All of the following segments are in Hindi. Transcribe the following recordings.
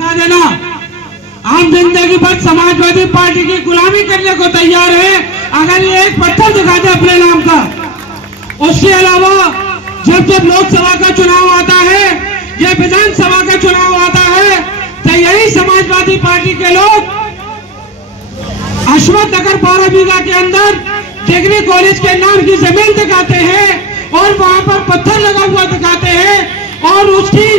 देना। हम जिंदगी भर समाजवादी पार्टी की गुलामी करने को तैयार है अगर ये एक पत्थर दिखा दे अपने नाम का। उसके अलावा जब जब लोकसभा का चुनाव आता है या विधानसभा का चुनाव आता है तो यही समाजवादी पार्टी के लोग अश्वत्थ नगर 12 बीघा के अंदर डिग्री कॉलेज के नाम की जमीन दिखाते हैं और वहां पर पत्थर लगा हुआ दिखाते हैं और उसकी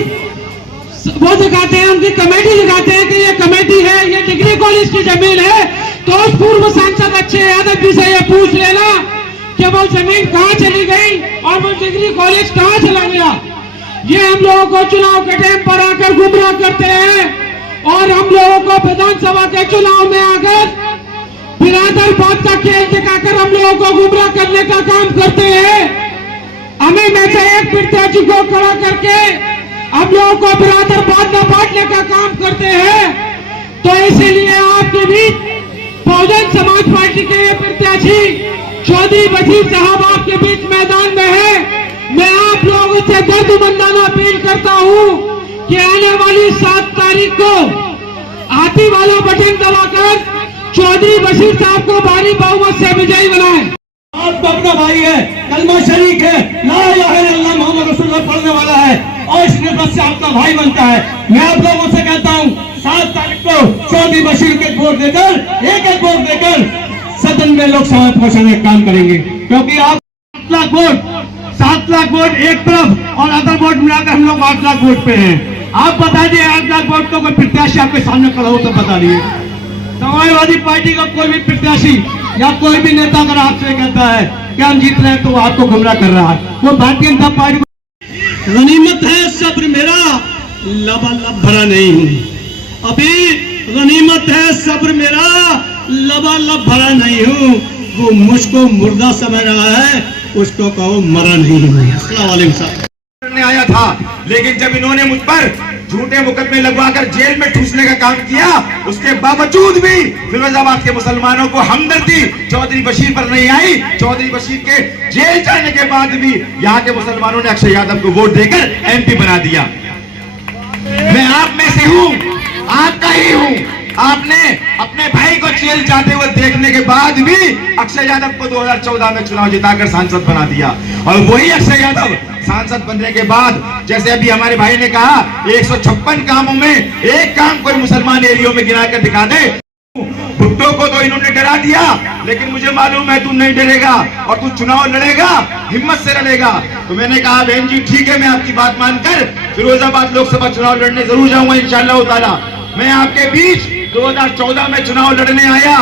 वो दिखाते हैं, उनकी कमेटी दिखाते हैं कि ये कमेटी है, ये डिग्री कॉलेज की जमीन है। तो उस पूर्व सांसद अच्छे यादव जी से ये पूछ लेना कि वो जमीन कहाँ चली गई और वो डिग्री कॉलेज कहाँ चला गया। ये हम लोगों को चुनाव के टाइम पर आकर गुमराह करते हैं और हम लोगों को विधानसभा के चुनाव में आकर बिरादरवाद का खेल दिखाकर हम लोगों को गुमराह करने का काम करते हैं। हमें में से एक प्रत्याशी को खड़ा करके हम लोगों को बिरादरवाद न बांटने का काम करते हैं। तो इसीलिए आपके बीच बहुजन समाज पार्टी के ये प्रत्याशी चौधरी बशीर साहब आपके बीच मैदान में है। मैं आप लोगों से दर्दमंदाना अपील करता हूं कि आने वाली 7 तारीख को हाथी वाला बटन दबाकर चौधरी बशीर साहब को भारी बहुमत से विजयी बनाएं। आपका अपना भाई है, कलमा शरीक है, ला इलाहा इल्लल्लाह मोहम्मद रसूलुल्लाह पढ़ने वाला है और इस निस्बत से आपका भाई बनता है। मैं आप लोगों से कहता हूँ 7 तारीख को चौधरी बशीर के वोट देकर एक वोट देकर सदन में लोकसभा पहुंचाने का काम करेंगे, क्योंकि आप 7 लाख वोट एक तरफ और अदर वोट मिलाकर हम लोग 8 लाख वोट पे हैं। आप बता दिए 8 लाख वोट को कोई प्रत्याशी आपके सामने खड़ा हो तो बता दिए। समाजवादी पार्टी का कोई भी प्रत्याशी या कोई भी नेता अगर आपसे कहता है कि हम जीत रहे हैं तो वो आपको गुमराह कर रहा है। वो भारतीय जनता पार्टी गनीमत है सब्र मेरा लबालब भरा नहीं हूँ। अभी गनीमत है सब्र मेरा लबालब भरा नहीं हूँ। वो मुझको मुर्दा समझ रहा है, उसको कहो मरा नहीं हूँ। अस्सलाम वालेकुम साहब करने आया था, लेकिन जब इन्होंने मुझ पर झूठे मुकदमे लगवाकर जेल में ठूसने का काम किया, उसके बावजूद भी फिरोजाबाद के मुसलमानों को हमदर्दी चौधरी बशीर पर नहीं आई। चौधरी बशीर के जेल जाने के बाद भी यहाँ के मुसलमानों ने अक्षय यादव को वोट देकर एमपी बना दिया। मैं आप में से हूँ, आपका ही हूँ। आपने अपने भाई को जेल जाते हुए देखने के बाद भी अक्षय यादव को 2014 में चुनाव जिताकर सांसद बना दिया और वही अक्षय यादव सांसद बनने के बाद, जैसे अभी हमारे भाई ने कहा, 156 कामों में एक काम कोई मुसलमान एरियो में गिरा कर दिखा दे। भुट्टो को तो इन्होंने डरा दिया, लेकिन मुझे मालूम है तू नहीं डरेगा और तू चुनाव लड़ेगा, हिम्मत से लड़ेगा। तो मैंने कहा बहन जी ठीक है, मैं आपकी बात मानकर फिरोजाबाद लोकसभा चुनाव लड़ने जरूर जाऊंगा इंशाअल्लाह ताला। मैं आपके बीच 2014 में चुनाव लड़ने आया,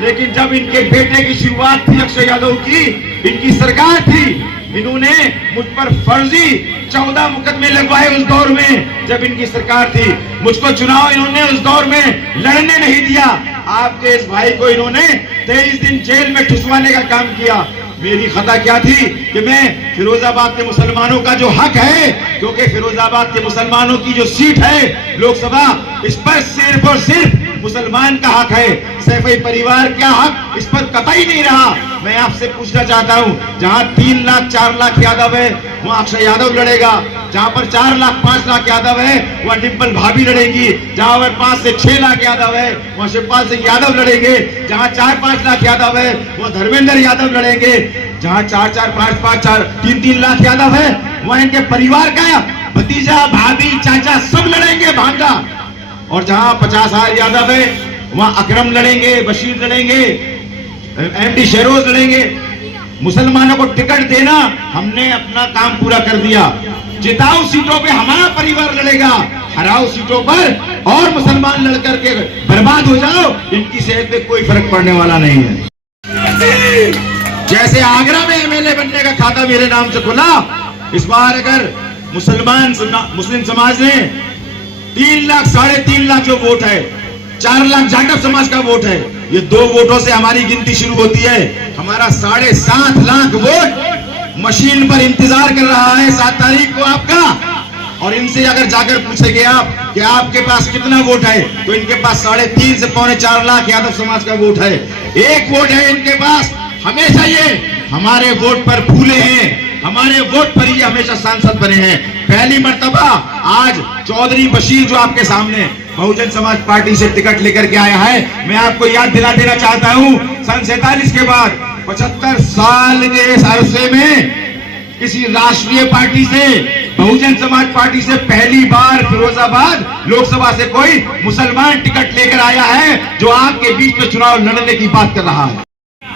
लेकिन जब इनके बेटे की शुरुआत थी अक्षय यादव की, इनकी सरकार थी, इन्होंने मुझ पर फर्जी 14 मुकदमे लगवाए उस दौर में जब इनकी सरकार थी। मुझको चुनाव इन्होंने उस दौर में लड़ने नहीं दिया। आपके इस भाई को इन्होंने 23 दिन जेल में ठुसवाने का काम किया। मेरी खता क्या थी कि मैं फिरोजाबाद के मुसलमानों का जो हक है, क्योंकि फिरोजाबाद के मुसलमानों की जो सीट है लोकसभा, इस पर सिर्फ और सिर्फ मुसलमान का हक है, सैफई परिवार का हक इस पर कतई नहीं रहा। मैं आपसे पूछना चाहता हूं, जहां 3 लाख 4 लाख यादव है वहां अक्षय यादव लड़ेगा, जहां पर 4 लाख 5 लाख यादव है वहां डिम्पल भाभी लड़ेगी, जहां पर 5 से 6 लाख यादव है वहां शिवपाल सिंह यादव लड़ेंगे, जहां 4-5 लाख यादव है वहां धर्मेंद्र यादव लड़ेंगे, जहां 4-4 5-5 4 3-3 लाख यादव है वहां इनके परिवार का भतीजा भाभी चाचा सब लड़ेंगे भांजा, और जहां 50,000 यादव है वहां अकरम लड़ेंगे, बशीर लड़ेंगे, एमडी शेरोज लड़ेंगे। मुसलमानों को टिकट देना हमने अपना काम पूरा कर दिया। जिताऊ सीटों पे हमारा परिवार लड़ेगा, हराऊ सीटों पर और मुसलमान लड़ करके बर्बाद हो जाओ, इनकी सेहत पे कोई फर्क पड़ने वाला नहीं है। जैसे आगरा में एमएलए बनने का खाता मेरे नाम से खुला, इस बार अगर मुस्लिम समाज ने 3 लाख 3.5 लाख जो वोट है, 4 लाख जाटव समाज का वोट है, ये 2 वोटों से हमारी गिनती शुरू होती है। हमारा 7.5 लाख वोट मशीन पर इंतजार कर रहा है 7 तारीख को आपका। और इनसे अगर जाकर पूछेंगे आप कि आपके पास कितना वोट है, तो इनके पास 3.5 से 4.25 लाख यादव समाज का वोट है। 1 वोट है इनके पास। हमेशा ये हमारे वोट पर फूले हैं, हमारे वोट पर ही हमेशा सांसद बने हैं। पहली मर्तबा आज चौधरी बशीर जो आपके सामने बहुजन समाज पार्टी से टिकट लेकर के आया है, मैं आपको याद दिला देना चाहता हूं, सन 47 के बाद 75 साल के इस अरसे में किसी राष्ट्रीय पार्टी से, बहुजन समाज पार्टी से पहली बार फिरोजाबाद लोकसभा से कोई मुसलमान टिकट लेकर आया है जो आपके बीच में चुनाव लड़ने की बात कर रहा है।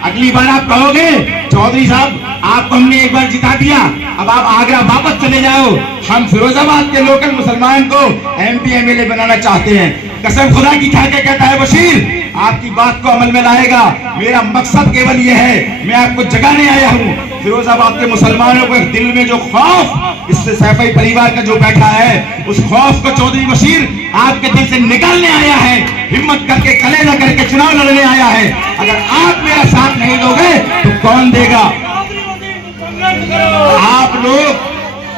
अगली बार आप कहोगे चौधरी साहब आपको हमने एक बार जिता दिया, अब आप आगरा वापस चले जाओ, हम फिरोजाबाद के लोकल मुसलमान को MP MLA बनाना चाहते हैं। कसम खुदा की खा के कहता है बशीर, आपकी बात को अमल में लाएगा। मेरा मकसद केवल यह है, मैं आपको जगाने आया हूँ। फिरोजाबाद के मुसलमानों को दिल में जो खौफ इससे सैफई परिवार का जो बैठा है, उस खौफ को चौधरी बशीर आपके दिल से निकालने आया है। हिम्मत करके कलेजा करके चुनाव लड़ने आया है। अगर आप मेरा साथ नहीं दोगे तो कौन देगा? आप लोग,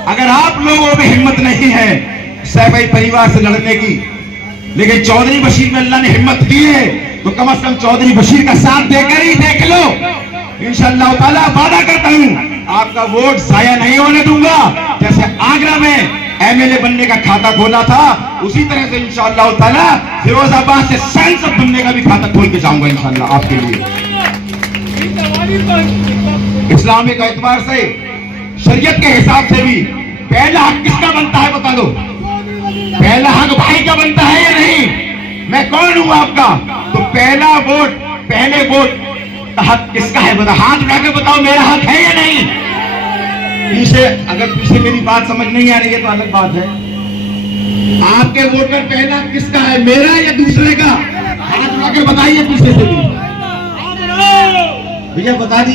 अगर आप लोगों में हिम्मत नहीं है सैफई परिवार से लड़ने की, लेकिन चौधरी बशीर में अल्लाह ने हिम्मत दी है, तो कम से कम चौधरी बशीर का साथ देकर ही देख लो। इंशाअल्लाह ताला वादा करता हूं आपका वोट जाया नहीं होने दूंगा। जैसे आगरा में MLA बनने का खाता खोला था, उसी तरह से इंशाअल्लाह ताला फिरोजाबाद से सांसद बनने का भी खाता खोल के जाऊंगा इंशाअल्लाह आपके लिए। इस्लामिक एतबार से, शरीयत के हिसाब से भी पहला हक किसका बनता है बता दो? पहला हक भाई का बनता है या नहीं? मैं कौन हूं आपका? तो पहला वोट, पहले वोट का हक किसका है बता, हाथ उठा के बताओ मेरा हक है या नहीं? पीछे, अगर पीछे मेरी बात समझ नहीं आ रही है तो अलग बात है। आपके वोट पर पहला किसका है, मेरा या दूसरे का? हाथ उठा के बताइए पीछे से भी। भैया बता दिए।